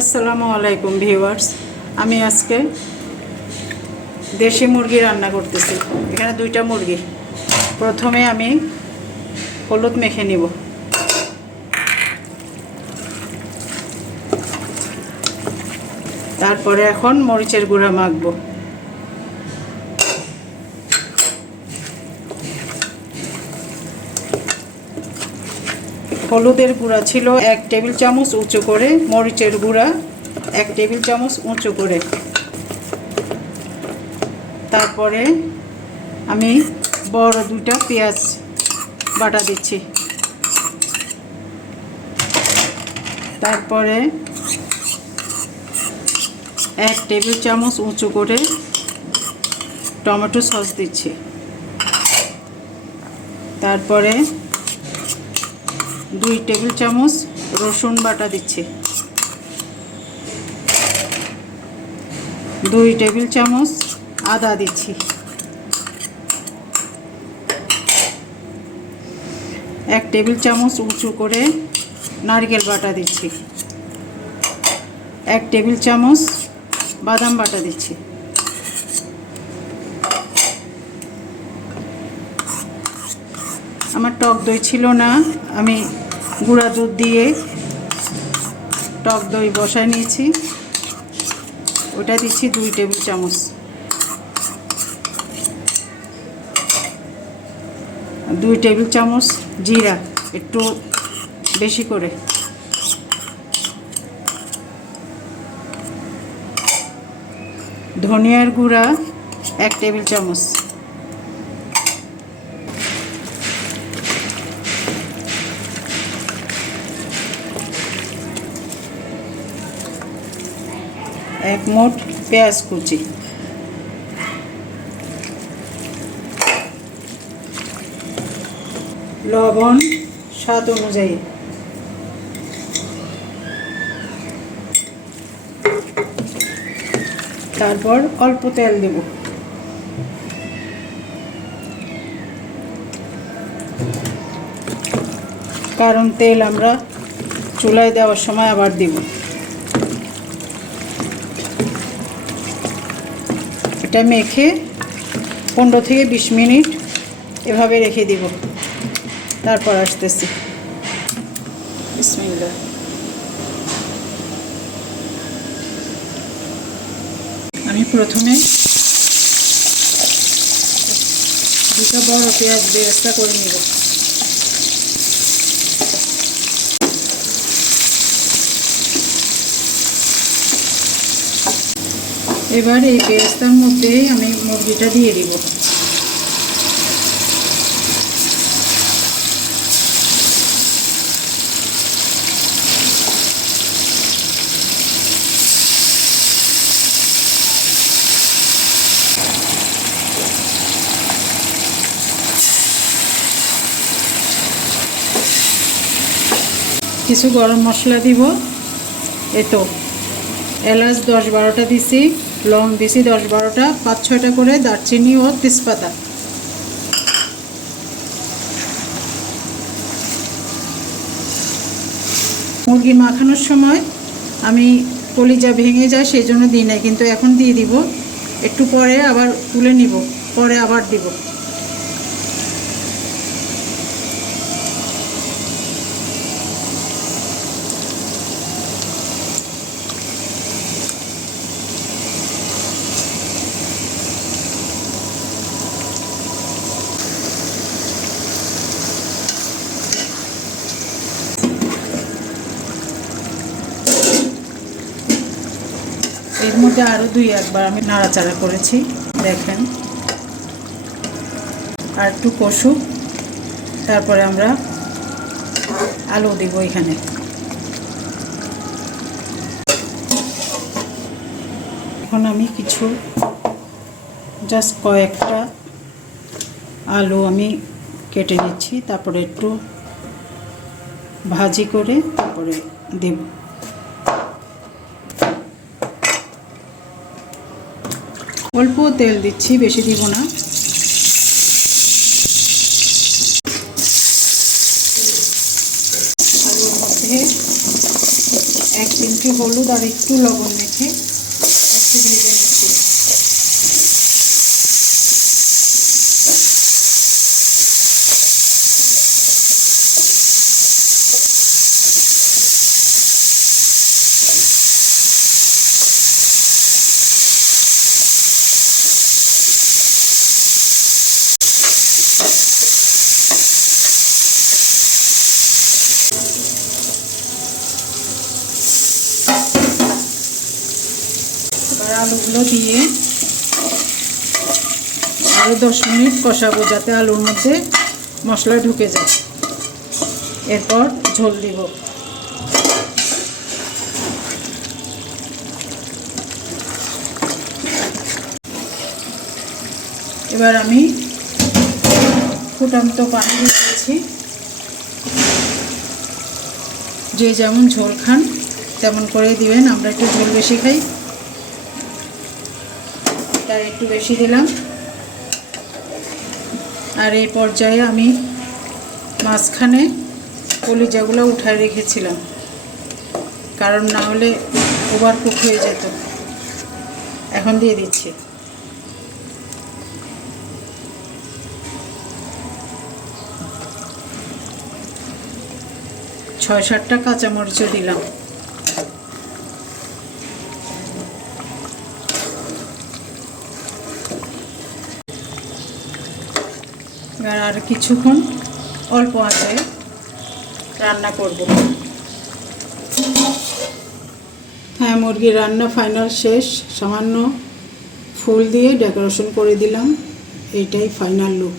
আসসালামু আলাইকুম ভিউয়ার্স, আমি আজকে দেশি মুরগি রান্না করতেছি। এখানে দুইটা মুরগি। প্রথমে আমি হলুদ মেখে নিব, তারপরে এখন মরিচের গুঁড়া মাখবো। হলুদের গুঁড়া ছিল 1 টেবিল চামচ উঁচু করে, মরিচের গুঁড়া 1 টেবিল চামচ উঁচু করে। তারপরে আমি বড় দুটো পেঁয়াজ বাটা দিচ্ছি। তারপরে 1 টেবিল চামচ উঁচু করে টমেটো সস দিচ্ছি। তারপরে 2 টেবিল চামচ রসুন বাটা দিচ্ছি। 2 টেবিল চামচ আদা দিচ্ছি। 1 টেবিল চামচ উঁচু করে নারকেল বাটা দিচ্ছি। 1 টেবিল চামচ বাদাম বাটা দিচ্ছি। আমার টক দই ছিল না, আমি গুঁড়া দুধ দিয়ে টক দই বসায় নিয়েছি, ওটা দিচ্ছি 2 টেবিল চামচ। 2 টেবিল চামচ জিরা, একটু বেশি করে। ধনিয়ার গুঁড়া 1 টেবিল চামচ। এক মুঠ পেঁয়াজ কুচি। লবণ স্বাদ অনুযায়ী। তারপর অল্প তেল দেব। কারণ তেল আমরা চুলায় দেওয়ার সময় আবার দেব। এটা মেখে 15 থেকে 20 মিনিট এভাবে রেখে দিব। তারপর আসতেছি। বিসমিল্লাহ। আমি প্রথমে দুটো বড় পেঁয়াজ বেরেস্তা করে নিব। এবার এই বেরেস্তার মধ্যে আমি মুরগিটা দিয়ে দিব। কিছু গরম মশলা দিব। এতো এলাচ 10-12টা দিছি, লং দিছি 10-12টা, 5-6টা করে দারচিনি ও তেজপাতা। মুরগি মাখানোর সময় আমি কলিজা ভেঙে যায় সেই জন্য দিই না, কিন্তু এখন দিয়ে দিব। একটু পরে আবার তুলে নিব, পরে আবার দিব। এর মধ্যে আরও 2-1 বার আমি নাড়াচাড়া করেছি, দেখেন। আর একটু কষুক, তারপরে আমরা আলু দিব এখানে। এখন আমি কিছু জাস্ট কয়েকটা আলু আমি কেটে নিচ্ছি, তারপরে একটু ভাজি করে তারপরে দেব। অল্প তেল দিচ্ছি, বেশি দিব না। আলুর মধ্যে 1 চিমটি হলুদ আর একটু লবণ মেখে একটু ভেজে নিচ্ছি। এবার আলুগুলো দিয়ে আরও 10 মিনিট কষাবো যাতে আলুর মধ্যে মশলা ঢুকে যায়। এরপর ঝোল দিব। এবার আমি ফুটন্ত পানি দিয়েছি। যে যেমন ঝোল খান তেমন করে দিবেন। আমরা একটু ঝোল বেশি খাই, তাই একটু বেশি দিলাম। আর এই পর্যায়ে আমি মাঝখানে কলিজাগুলো উঠায় রেখেছিলাম, কারণ না হলে ওভারকুক হয়ে যেত। এখন দিয়ে দিচ্ছি। ছয় 7টা কাঁচামরিচও দিলাম। আর কিছুক্ষণ অল্প আঁচে রান্না করব। হ্যাঁ, মুরগির রান্না ফাইনাল শেষ। সামান্য ফুল দিয়ে ডেকোরেশন করে দিলাম। এইটাই ফাইনাল লুক।